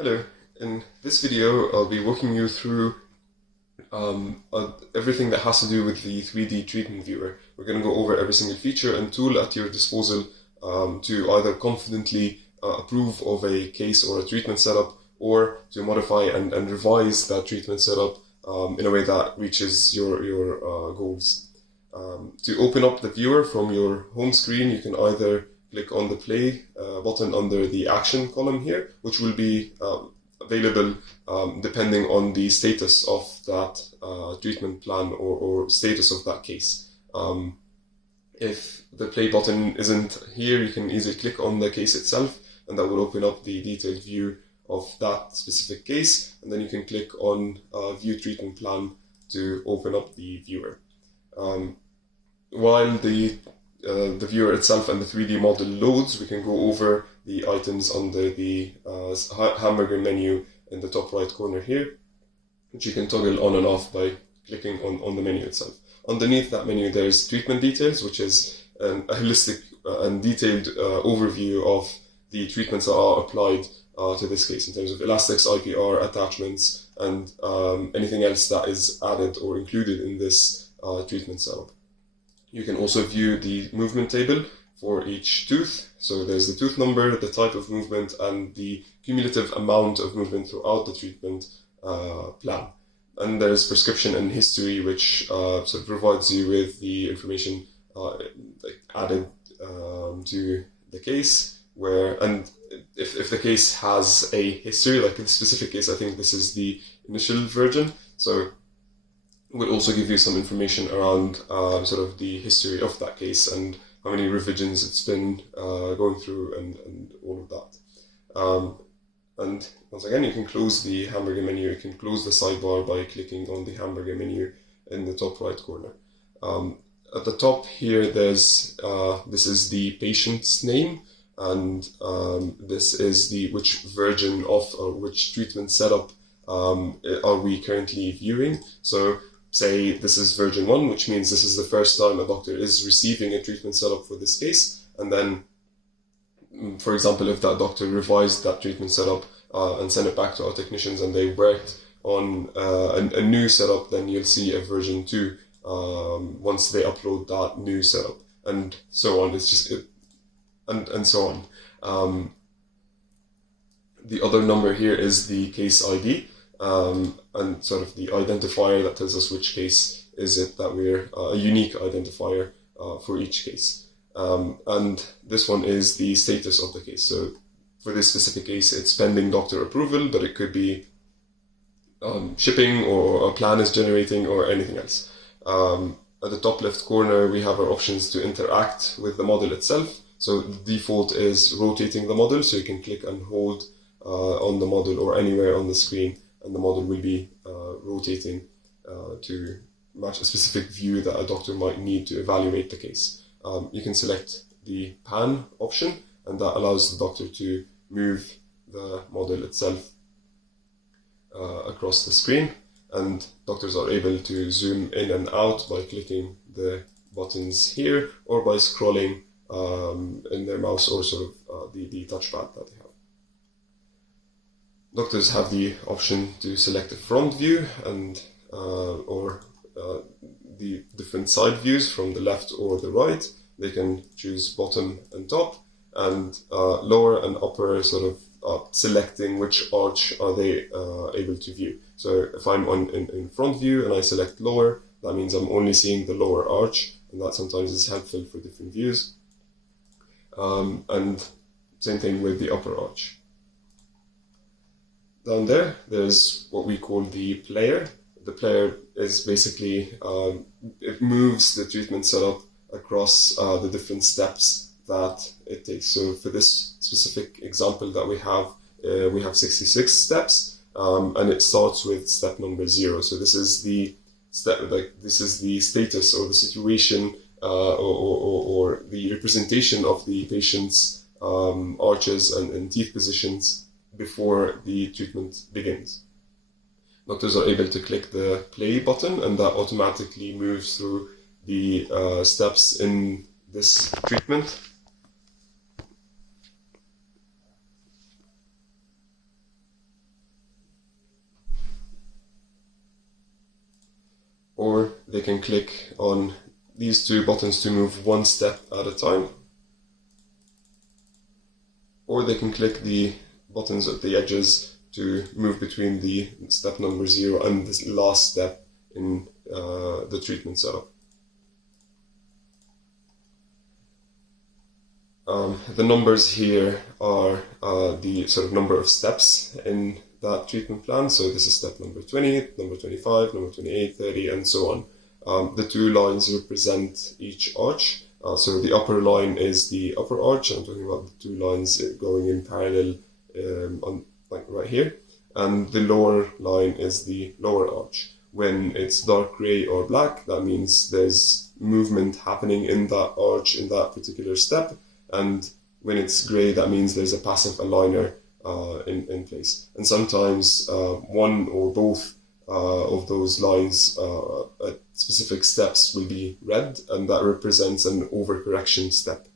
Hello, in this video I'll be walking you through everything that has to do with the 3D treatment viewer. We're going to go over every single feature and tool at your disposal to either confidently approve of a case or a treatment setup, or to modify and revise that treatment setup in a way that reaches your goals. To open up the viewer from your home screen, you can either click on the play button under the action column here, which will be available depending on the status of that treatment plan or status of that case. If the play button isn't here, you can easily click on the case itself, and that will open up the detailed view of that specific case, and then you can click on View Treatment Plan to open up the viewer. While the viewer itself and the 3D model loads, we can go over the items under the hamburger menu in the top right corner here, which you can toggle on and off by clicking on the menu itself. Underneath that menu there's treatment details, which is a holistic and detailed overview of the treatments that are applied to this case in terms of elastics, IPR, attachments, and anything else that is added or included in this treatment setup. You can also view the movement table for each tooth. So there's the tooth number, the type of movement, and the cumulative amount of movement throughout the treatment plan. And there's prescription and history, which sort of provides you with the information added to the case. And if the case has a history, like in this specific case, I think this is the initial version. So will also give you some information around sort of the history of that case and how many revisions it's been going through and all of that. And once again, you can close the hamburger menu. You can close the sidebar by clicking on the hamburger menu in the top right corner. At the top here, there's this is the patient's name, and this is which version of or which treatment setup are we currently viewing. So say this is version 1, which means this is the first time a doctor is receiving a treatment setup for this case. And then, for example, if that doctor revised that treatment setup and sent it back to our technicians and they worked on a new setup, then you'll see a version 2 once they upload that new setup, and so on. It's just and so on. The other number here is the case ID. And sort of the identifier that tells us which case is it that we're a unique identifier for each case. And this one is the status of the case. So for this specific case, it's pending doctor approval, but it could be shipping, or a plan is generating, or anything else. At the top left corner, we have our options to interact with the model itself. So the default is rotating the model, so you can click and hold on the model or anywhere on the screen, and the model will be rotating to match a specific view that a doctor might need to evaluate the case. You can select the pan option, and that allows the doctor to move the model itself across the screen, and doctors are able to zoom in and out by clicking the buttons here, or by scrolling in their mouse, or sort of the touchpad that they have. Doctors have the option to select a front view and or the different side views from the left or the right. They can choose bottom and top, and lower and upper, sort of selecting which arch are they able to view. So if I'm in front view and I select lower, that means I'm only seeing the lower arch, and that sometimes is helpful for different views. And same thing with the upper arch. Down there, there's what we call the player. The player is basically, it moves the treatment setup across the different steps that it takes. So for this specific example that we have 66 steps, and it starts with step number 0. So this is the step, this is the status or the situation or the representation of the patient's arches and teeth positions before the treatment begins. Doctors are able to click the play button, and that automatically moves through the steps in this treatment. they can click on these two buttons to move one step at a time, or they can click the buttons at the edges to move between the step number 0 and the last step in the treatment setup. The numbers here are the sort of number of steps in that treatment plan. So this is step number 20, number 25, number 28, 30, and so on. The two lines represent each arch. So the upper line is the upper arch. I'm talking about the two lines going in parallel on like right here. And the lower line is the lower arch. When it's dark gray or black, that means there's movement happening in that arch in that particular step. And when it's gray, that means there's a passive aligner in place. And sometimes one or both of those lines at specific steps will be red, and that represents an overcorrection step.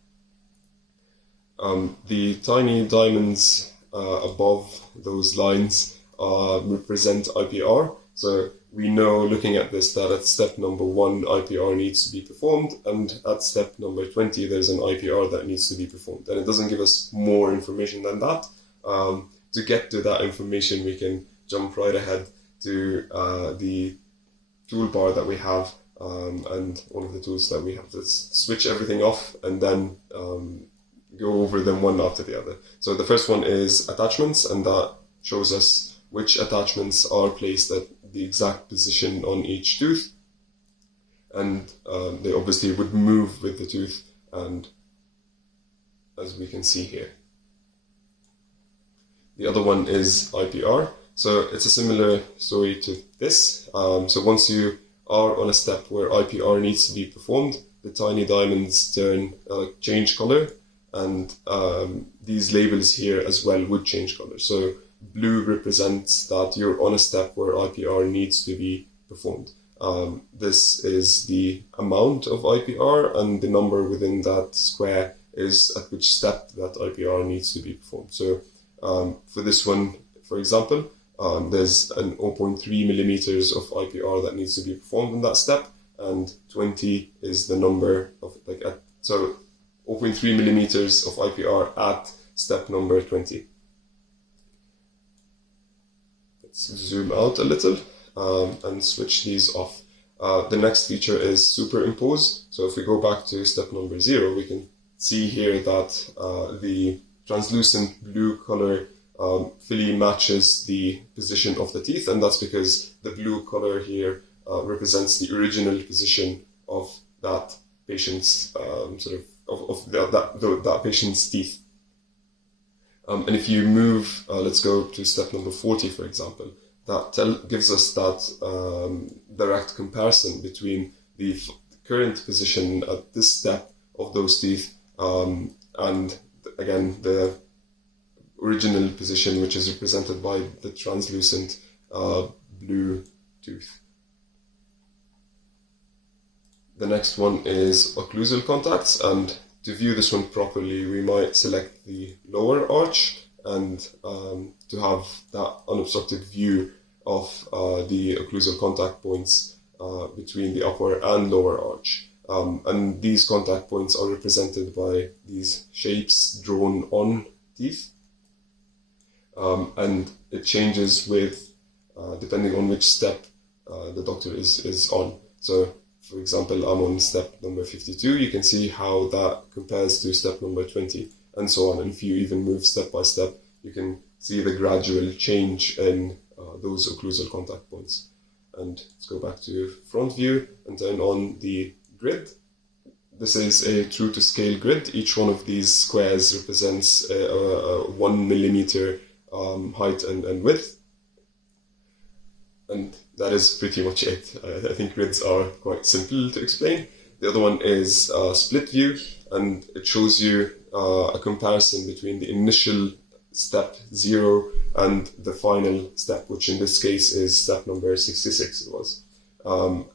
The tiny diamonds above those lines represent IPR. So we know, looking at this, that at step number 1 IPR needs to be performed, and at step number 20 there's an IPR that needs to be performed. And it doesn't give us more information than that. To get to that information, we can jump right ahead to the toolbar that we have, and one of the tools that we have to switch everything off and then go over them one after the other. So the first one is attachments, and that shows us which attachments are placed at the exact position on each tooth, and they obviously would move with the tooth, and as we can see here. The other one is IPR. So it's a similar story to this. So once you are on a step where IPR needs to be performed, the tiny diamonds change color, and these labels here as well would change color. So blue represents that you're on a step where IPR needs to be performed. This is the amount of IPR, and the number within that square is at which step that IPR needs to be performed. So for this one, for example, there's an 0.3 millimeters of IPR that needs to be performed in that step, and 20 is the number of, so 0.3 millimeters of IPR at step number 20. Let's zoom out a little and switch these off. The next feature is superimpose. So if we go back to step number 0, we can see here that the translucent blue color fully matches the position of the teeth, and that's because the blue color here represents the original position of that patient's that patient's teeth. And if you move, let's go to step number 40, for example, that gives us that direct comparison between the current position at this step of those teeth and again the original position, which is represented by the translucent blue tooth. The next one is occlusal contacts, and to view this one properly, we might select the lower arch and to have that unobstructed view of the occlusal contact points between the upper and lower arch. And these contact points are represented by these shapes drawn on teeth. And it changes with depending on which step the doctor is on. So, for example, I'm on step number 52. You can see how that compares to step number 20, and so on. And if you even move step by step, you can see the gradual change in those occlusal contact points. And let's go back to front view and turn on the grid. This is a true to scale grid. Each one of these squares represents a 1 millimeter height and width. And that is pretty much it. I think grids are quite simple to explain. The other one is split view, and it shows you a comparison between the initial step 0 and the final step, which in this case is step number 66 it was.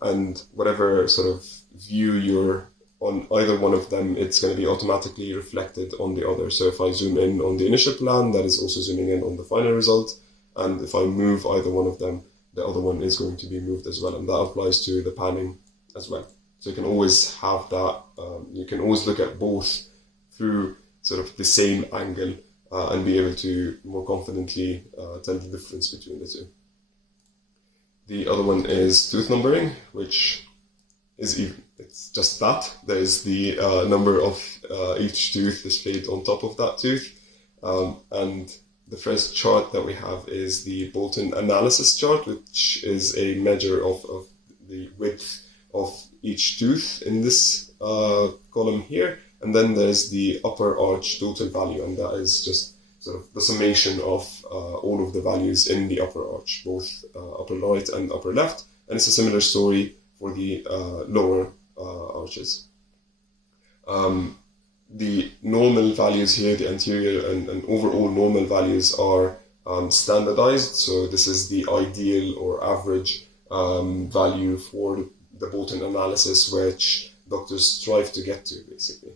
And whatever sort of view you're on either one of them, it's going to be automatically reflected on the other. So if I zoom in on the initial plan, that is also zooming in on the final result. And if I move either one of them, the other one is going to be moved as well. And that applies to the panning as well. So you can always have that, you can always look at both through sort of the same angle and be able to more confidently tell the difference between the two. The other one is tooth numbering, which is it's just that. There's the number of each tooth displayed on top of that tooth. And the first chart that we have is the Bolton analysis chart, which is a measure of the width of each tooth in this column here. And then there's the upper arch total value, and that is just sort of the summation of all of the values in the upper arch, both upper right and upper left. And it's a similar story for the lower arches. The normal values here, the anterior and overall normal values are standardized. So this is the ideal or average value for the Bolton analysis, which doctors strive to get to, basically.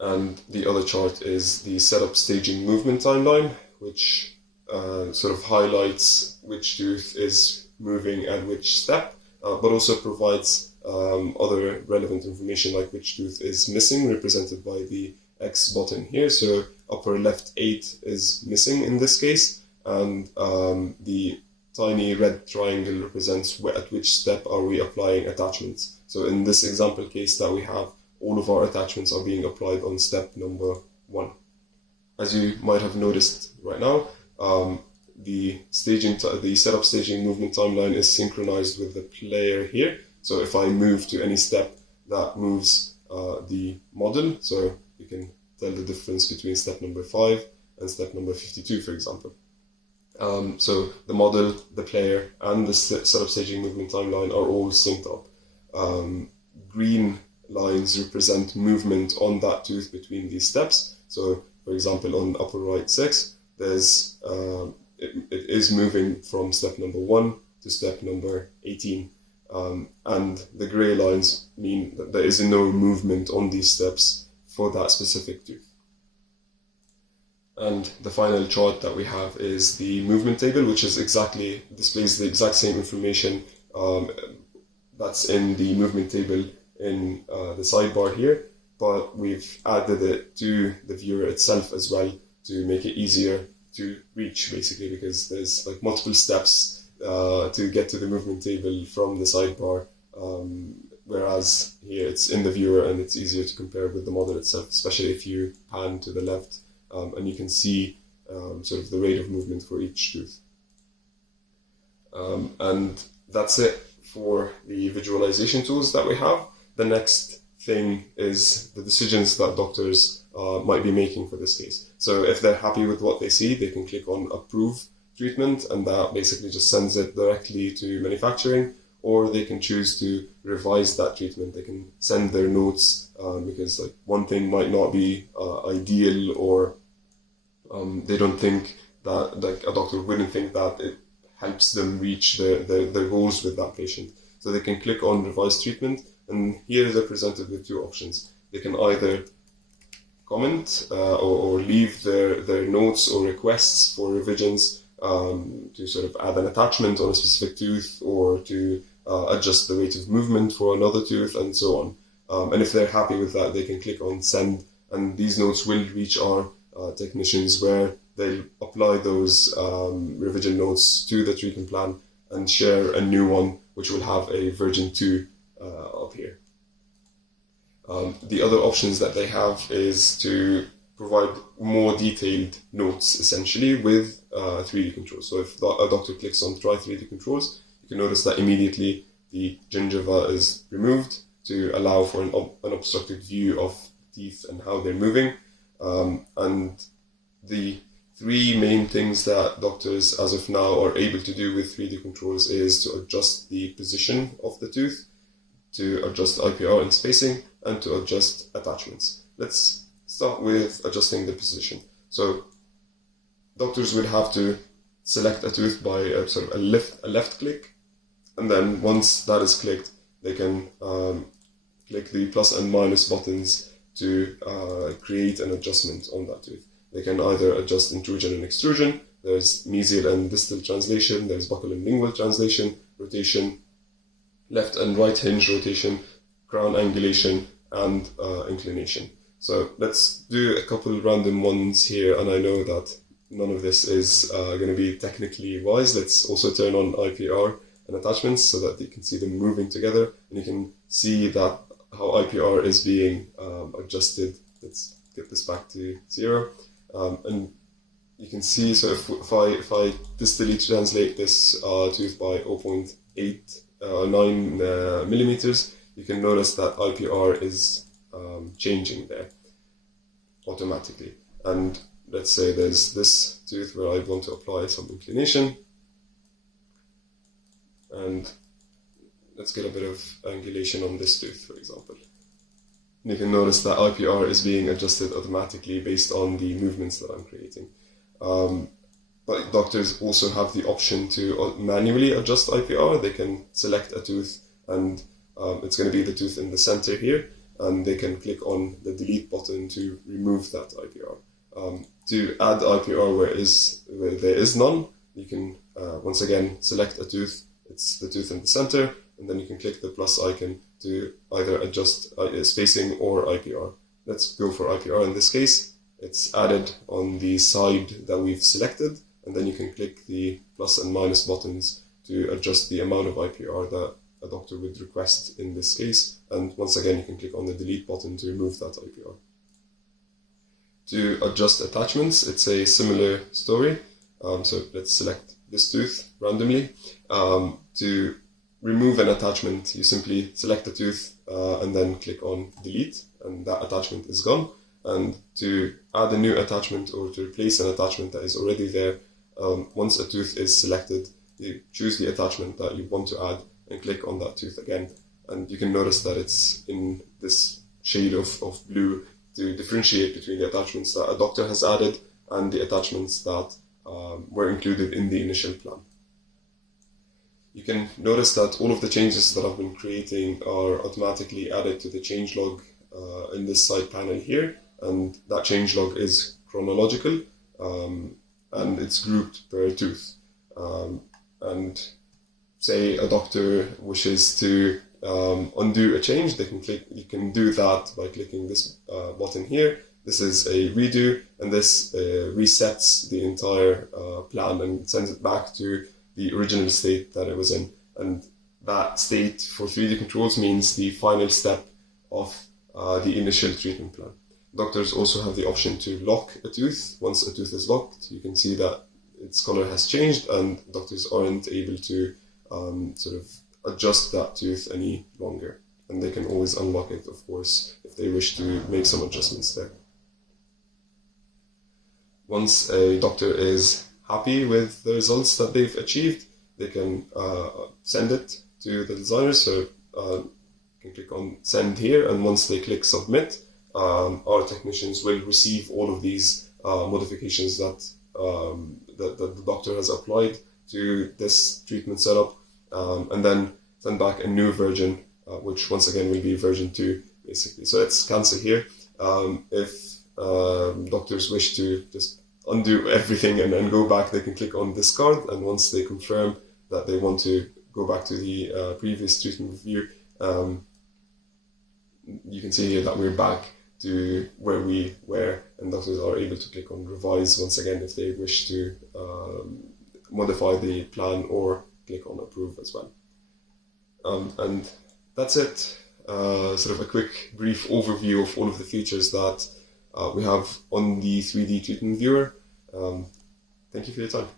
And the other chart is the setup staging movement timeline, which sort of highlights which tooth is moving at which step, but also provides other relevant information like which tooth is missing, represented by the X button here. So upper left 8 is missing in this case, and the tiny red triangle represents at which step are we applying attachments. So in this example case that we have, all of our attachments are being applied on step number 1. As you might have noticed right now, the setup staging movement timeline is synchronized with the player here. So if I move to any step, that moves the model. So you can tell the difference between step number 5 and step number 52, for example. So the model, the player, and the setup staging movement timeline are all synced up. Green lines represent movement on that tooth between these steps. So, for example, on upper right 6, there's it is moving from step number 1 to step number 18. And the grey lines mean that there is no movement on these steps for that specific tooth. And the final chart that we have is the movement table, which is displays the exact same information that's in the movement table in the sidebar here, but we've added it to the viewer itself as well to make it easier to reach, basically, because there's like multiple steps to get to the movement table from the sidebar, whereas here it's in the viewer and it's easier to compare with the model itself, especially if you pan to the left and you can see sort of the rate of movement for each tooth. And that's it for the visualization tools that we have. The next thing is the decisions that doctors might be making for this case. So if they're happy with what they see, they can click on Approve Treatment, and that basically just sends it directly to manufacturing, or they can choose to revise that treatment. They can send their notes because like one thing might not be ideal, or they don't think that, like a doctor wouldn't think that it helps them reach their goals with that patient. So they can click on Revise Treatment, and here they're presented with two options. They can either comment or leave their notes or requests for revisions to sort of add an attachment on a specific tooth, or to adjust the rate of movement for another tooth, and so on. And if they're happy with that, they can click on Send, and these notes will reach our technicians, where they'll apply those revision notes to the treatment plan and share a new one, which will have a version 2 up here. The other options that they have is to provide more detailed notes, essentially, with 3D controls. So if a doctor clicks on Try 3D Controls, you can notice that immediately the gingiva is removed to allow for an unobstructed view of teeth and how they're moving. And the three main things that doctors, as of now, are able to do with 3D controls is to adjust the position of the tooth, to adjust IPR and spacing, and to adjust attachments. Let's start with adjusting the position. So doctors would have to select a tooth by a left click, and then once that is clicked, they can click the plus and minus buttons to create an adjustment on that tooth. They can either adjust intrusion and extrusion, there's mesial and distal translation, there's buccal and lingual translation, rotation, left and right hinge rotation, crown angulation, and inclination. So let's do a couple random ones here, and I know that none of this is going to be technically wise. Let's also turn on IPR and attachments so that you can see them moving together, and you can see that how IPR is being adjusted. Let's get this back to 0, and you can see, so if I distally translate this tooth by 0.9 millimeters, you can notice that IPR is changing there automatically. And let's say there's this tooth where I want to apply some inclination, and let's get a bit of angulation on this tooth, for example. And you can notice that IPR is being adjusted automatically based on the movements that I'm creating. But doctors also have the option to manually adjust IPR. They can select a tooth, and it's going to be the tooth in the center here, and they can click on the delete button to remove that IPR. To add IPR where there is none, you can once again select a tooth. It's the tooth in the center, and then you can click the plus icon to either adjust spacing or IPR. Let's go for IPR in this case. It's added on the side that we've selected, and then you can click the plus and minus buttons to adjust the amount of IPR that a doctor would request in this case. And once again, you can click on the delete button to remove that IPR. To adjust attachments, it's a similar story. So let's select this tooth randomly. To remove an attachment, you simply select the tooth and then click on delete, and that attachment is gone. And to add a new attachment or to replace an attachment that is already there, once a tooth is selected, you choose the attachment that you want to add and click on that tooth again. And you can notice that it's in this shade of blue to differentiate between the attachments that a doctor has added and the attachments that were included in the initial plan. You can notice that all of the changes that I've been creating are automatically added to the changelog in this side panel here, and that changelog is chronological, and it's grouped per tooth. And say a doctor wishes to undo a change, you can do that by clicking this button here. This is a redo, and this resets the entire plan and sends it back to the original state that it was in. And that state for 3D controls means the final step of the initial treatment plan. Doctors also have the option to lock a tooth. Once a tooth is locked, you can see that its color has changed, and doctors aren't able to sort of adjust that tooth any longer. And they can always unlock it, of course, if they wish to make some adjustments there. Once a doctor is happy with the results that they've achieved, they can send it to the designer. So you can click on send here, and once they click submit, our technicians will receive all of these modifications that the doctor has applied to this treatment setup, and then send back a new version, which once again will be version 2, basically. So let's cancel here. If doctors wish to just undo everything and then go back, they can click on discard, and once they confirm that they want to go back to the previous treatment review, you can see here that we're back to where we were, and doctors are able to click on revise once again if they wish to modify the plan, or click on approve as well. And that's it. Sort of a quick brief overview of all of the features that we have on the 3D treatment viewer. Thank you for your time.